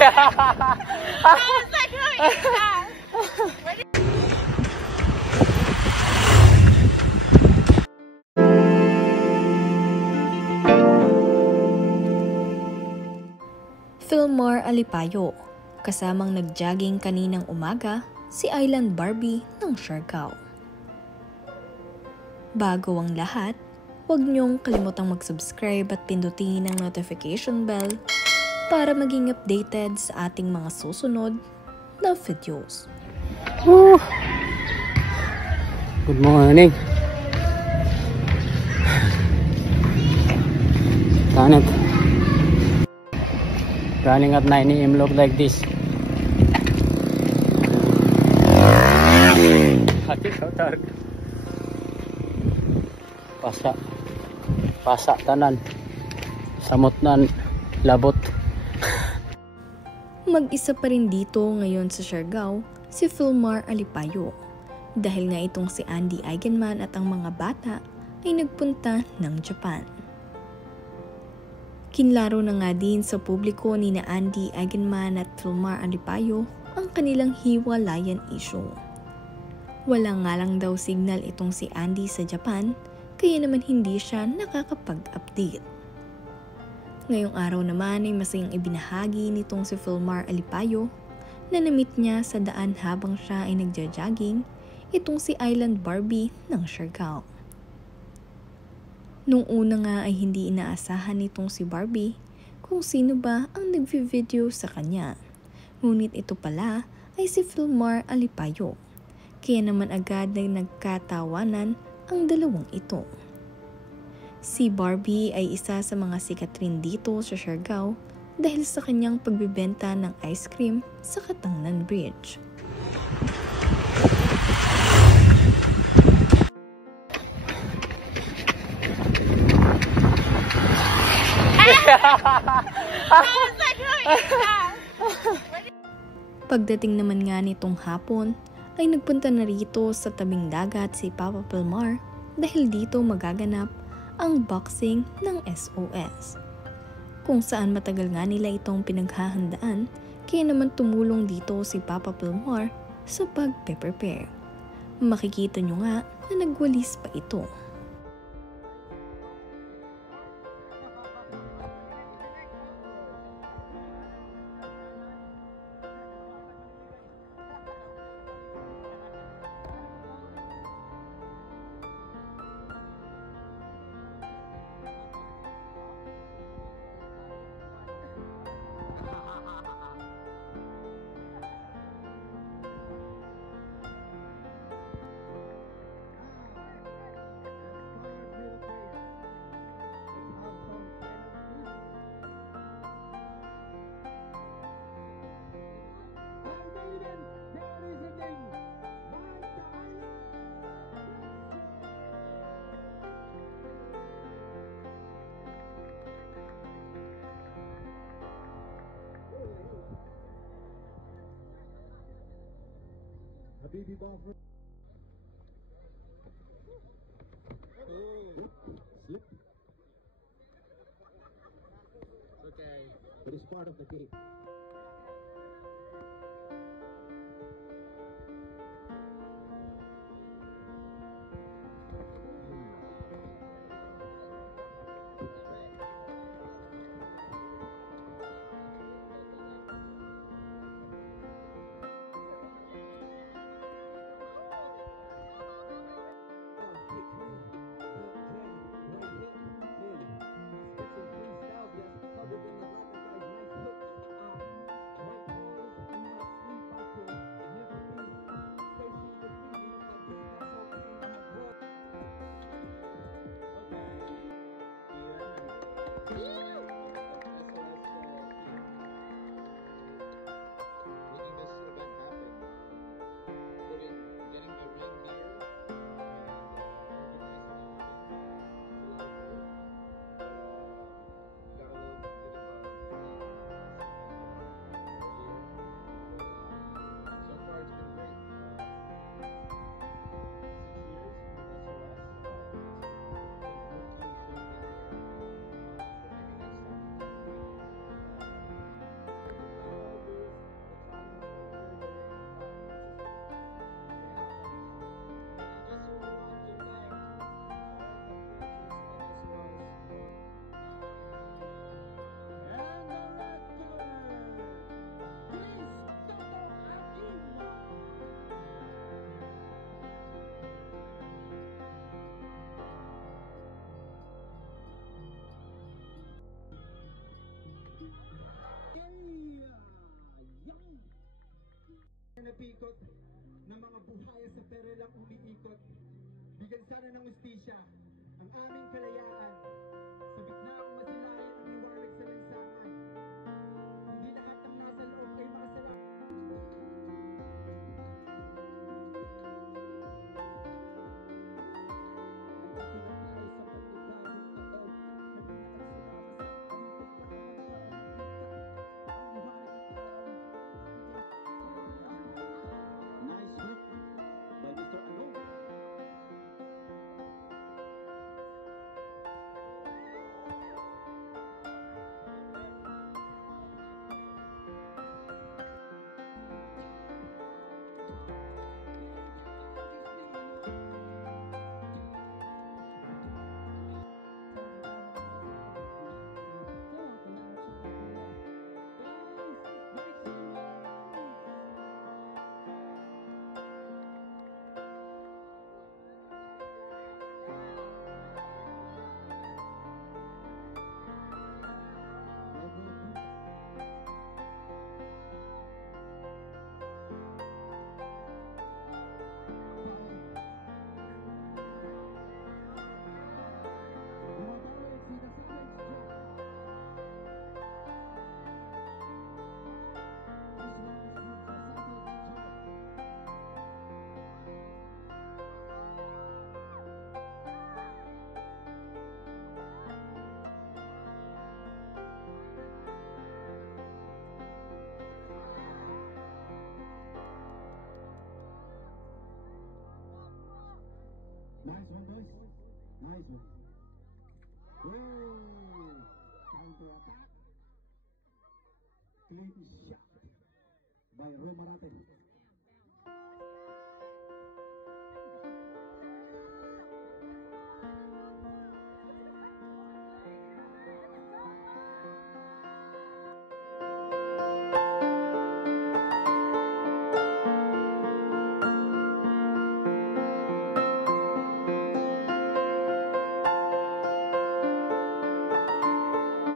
I was like, who is that? Philmar Alipayo, kasamang nag-jogging kaninang umaga, si Island Barbie ng Siargao. Bago ang lahat, huwag niyong kalimutang mag-subscribe at pindutin ang notification bell para maging updated sa ating mga susunod na videos. Good morning. Running at 9 AM look like this. Pasa tanan. Samot nan labot. Mag-isa pa rin dito ngayon sa Siargao si Philmar Alipayo dahil nga itong si Andy Eigenman at ang mga bata ay nagpunta ng Japan. Kinlaro na nga din sa publiko ni na Andy Eigenman at Philmar Alipayo ang kanilang hiwalayan issue. Wala nga lang daw signal itong si Andy sa Japan kaya naman hindi siya nakakapag-update. Ngayong araw naman ay masayang ibinahagi nitong si Philmar Alipayo na na-meet niya sa daan habang siya ay nagja-jogging itong si Island Barbie ng Siargao. Nung una nga ay hindi inaasahan nitong si Barbie kung sino ba ang nagvi-video sa kanya. Ngunit ito pala ay si Philmar Alipayo. Kaya naman agad na nagkatawanan ang dalawang ito. Si Barbie ay isa sa mga sikat rin dito sa Siargao dahil sa kanyang pagbibenta ng ice cream sa Katangnan Bridge. I was like, who is that? Pagdating naman nga nitong hapon, ay nagpunta na rito sa tabing dagat si Papa Philmar dahil dito magaganap ang boxing ng SOS. Kung saan matagal nga nila itong pinaghahandaan, kaya naman tumulong dito si Papa Philmar sa pagpe-prepare. Makikita nyo nga na nagwalis pa ito. Habibi Buffer. Slip. Okay. But it's part of the game. ikot ng mga buhaya sa pera lang umiikot. Bigyan sana ng ustisya ang aming kalayaan. Sa bitna ang masilayan ang liwanag sa lansangan. Hindi lahat ng nasa loob ay makasalanan. Nice hit by Mr. Agong. Nice one, boys. Nice one. Hey! Counter attack. Clean shot by Romarate.